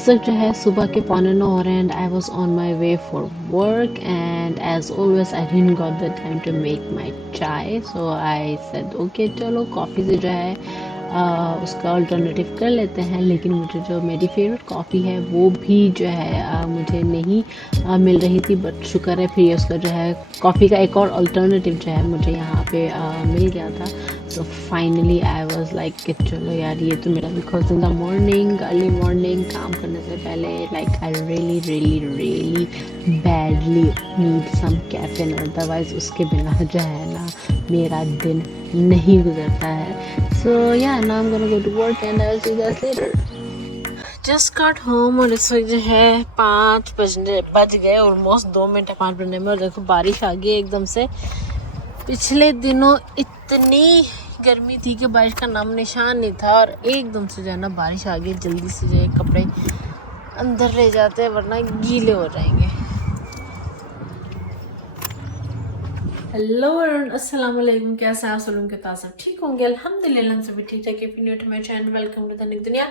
इस वक्त जो है सुबह के 8:45 हो रहे हैं and I was on my way for work and as always I didn't got the time to make my chai so I said okay चलो कॉफ़ी से जो है उसका अल्टरनेटिव कर लेते हैं। लेकिन मुझे जो मेरी फेवरेट कॉफ़ी है वो भी जो है मुझे नहीं मिल रही थी, बट शुक्र है फिर उसका जो है कॉफ़ी का एक और अल्टरनेटिव जो है मुझे यहाँ पे मिल गया था। So finally I was like कि चलो यार ये तो मेरा because in the morning early morning काम करने से पहले like I really really really badly need some caffeine, otherwise उसके बिना जो है ना मेरा दिन नहीं गुजरता है। सो या now I am gonna go to work and I will see you guys later. Just got home और इस वक्त जो है 5 बज गए, ऑलमोस्ट 2 मिनट 5 बजने में। और देखो बारिश आ गई एकदम से। पिछले दिनों इतनी गर्मी थी कि बारिश का नाम निशान नहीं था और एकदम से जो है ना बारिश आ गई। जल्दी से जो है कपड़े अंदर ले जाते हैं वरना गीले हो जाएंगे। हेलो अस्सलाम वालेकुम, कैसे हैं आप सब? के पास सब ठीक होंगे अल्हम्दुलिल्लाह, हम सभी ठीक ठाक। If you new to my channel, welcome to Dhanik Duniya.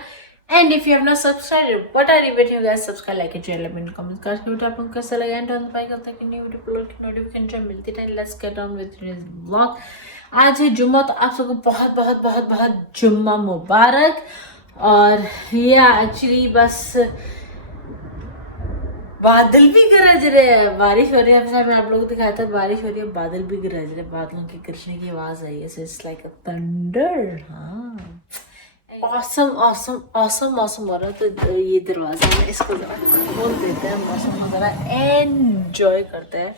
And if you have not subscribe, what are you waiting you guys? Subscribe, like and share, let me know comments करके वीडियो आपको कैसा लगा एंड ऑन बाय करते हैं कि new video upload की notification मिलती है। Let's get on with this vlog. आज है जुम्मा, तो आप सबको बहुत बहुत बहुत बहुत जुम्मा मुबारक। और ये एक्चुअली बस बादल भी गरज रहे हैं, बारिश हो रही है। मैं आप लोगों को दिखाया था बारिश हो रही है, बादल भी गरज रहे, बादलों के गरजने की आवाज आई है। So it's like a thunder. हाँ, ऑसम ऑसम ऑसम मौसम हो रहा है। तो ये दरवाजा में इसको खोल देते हैं, मौसम को जरा एंजॉय करते हैं।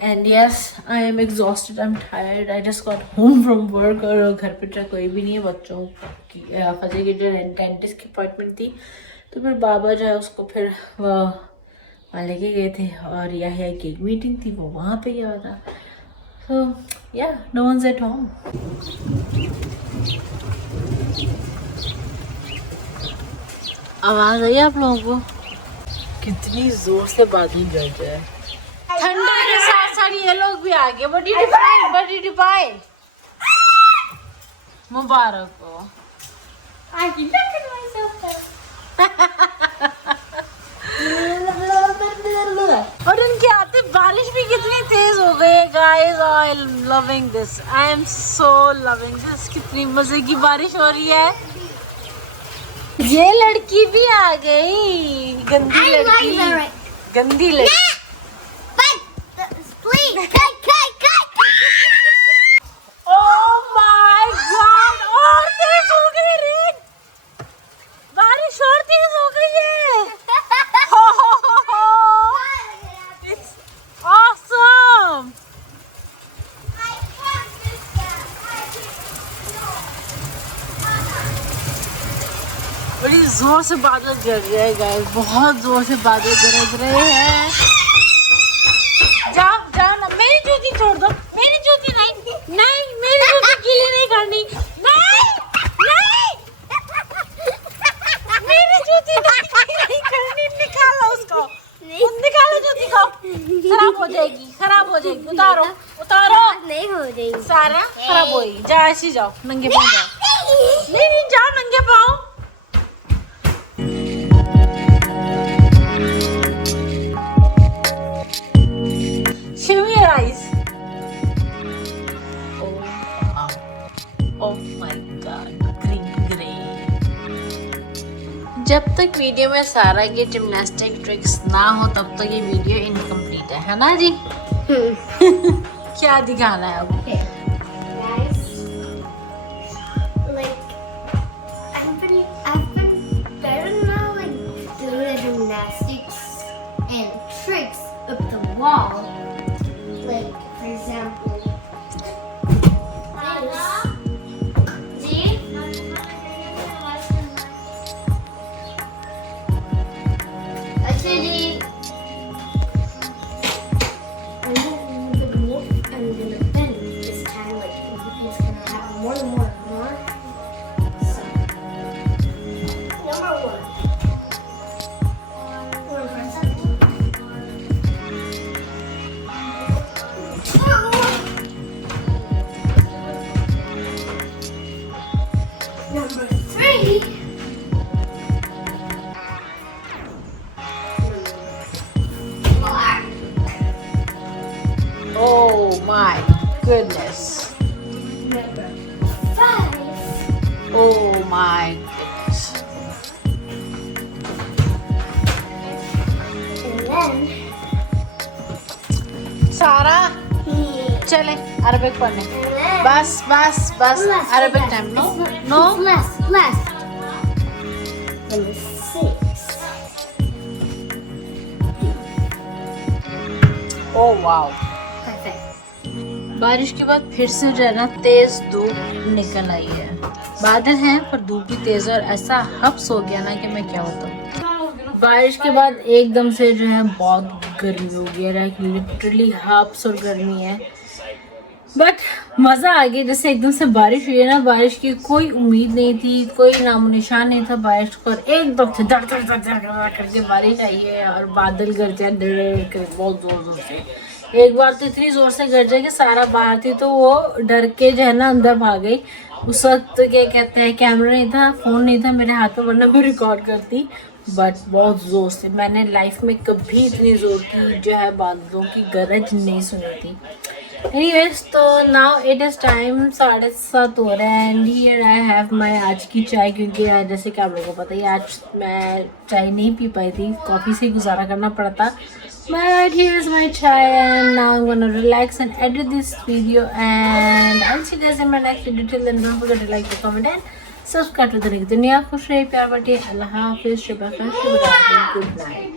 And yes, I am exhausted, I am tired, I just got home from work. और घर पे कोई भी नहीं है, बच्चों की फजर की जो डेंटिस्ट की अपॉइंटमेंट थी, तो फिर बाबा जो है उसको फिर वहाँ लेके गए थे। और यहया की एक मीटिंग थी, वो वहाँ पे गया था। सो या नो वन्स एट होम। आवाज आई आप लोगों को? कितनी जोर से बादल गरज रहा है। ठंडे के साथ साथ ये लोग भी आ गए। What did you buy? मुबारक हो। I can look at myself. और उनके आते बारिश भी कितनी तेज हो गई है guys. I am loving this, I am so loving this. कितनी मजे की बारिश हो रही है। ये लड़की भी आ गई, गंदी लड़की, गंदी लड़की। Oh my God! और तेज हो गई रेन, बारिश और तेज हो गई है। It's awesome! बड़ी जोर से बादल गरज रहे हैं गाइस, बहुत जोर से बादल गरज रहे हैं। जाओ जाओ ना, मेरी जूती छोड़ दो, मेरी जूती नहीं, नहीं मेरी जूती गीली नहीं करनी, नहीं नहीं मेरी जूती नहीं करनी। निकालो उसको, निकालो जूती को, खराब हो जाएगी, खराब हो जाएगी। उतारो उतारो, नहीं हो रही सारा खराब होगी। जाओ ऐसी जाओ, नंगे पाँव जाओ। नहीं नहीं जाओ नंगे पाँव। जब तक वीडियो में सारा के जिम्नास्टिक ट्रिक्स ना हो तब तक ये वीडियो इनकम्प्लीट है ना जी? क्या दिखाना है अब? Guys, like I've been better now, like do the gymnastics and tricks up the wall. Like for example, goodness. Number 5. Oh my goodness. And then Sara, चले अरबिक पढ़ने. बस Arabic time. No. Less. Number 6. Oh wow. Perfect. बारिश के बाद फिर से जो है ना तेज धूप निकल आई है. बादल हैं पर धूप भी तेज है और ऐसा हब्स हो गया ना कि मैं क्या बताऊं. बारिश के बाद एकदम से जो है बहुत गर्मी हो गई है. लिटरली हब्स और गर्मी है. बट मज़ा आ गया. जैसे एकदम से बारिश हुई है ना, बारिश की कोई उम्मीद नहीं थी, कोई नामो निशान नहीं था बारिश को, और एकदम से धड़ करके बारिश आई है और बादल गरजे बहुत जोर से. एक बार तो इतनी जोर से गरजे कि सारा बाहर थी तो वो डर के जो है ना अंदर भाग गई. उस वक्त क्या कहते हैं, कैमरा नहीं था, फ़ोन नहीं था मेरे हाथ में, वरना मैं रिकॉर्ड करती. बट बहुत ज़ोर से, मैंने लाइफ में कभी इतनी ज़ोर की जो है बादलों की गरज नहीं सुनी थी. एनीवेज, तो नाउ इट इज़ टाइम 7:30 हो रहा है and here I have my आज की चाय. क्योंकि जैसे कि आप लोगों को पता है आज मैं चाय नहीं पी पाई थी, कॉफ़ी से गुजारा करना पड़ा था. But here is my chai and now I'm gonna relax and edit this video and I'll see you guys in my next video. Till then, don't forget to like, comment and subscribe to Dhanak. दुनिया खुश रहे, प्यार बांटिए. अल्लाह हाफिज़. शुभ रात्रि. Good night.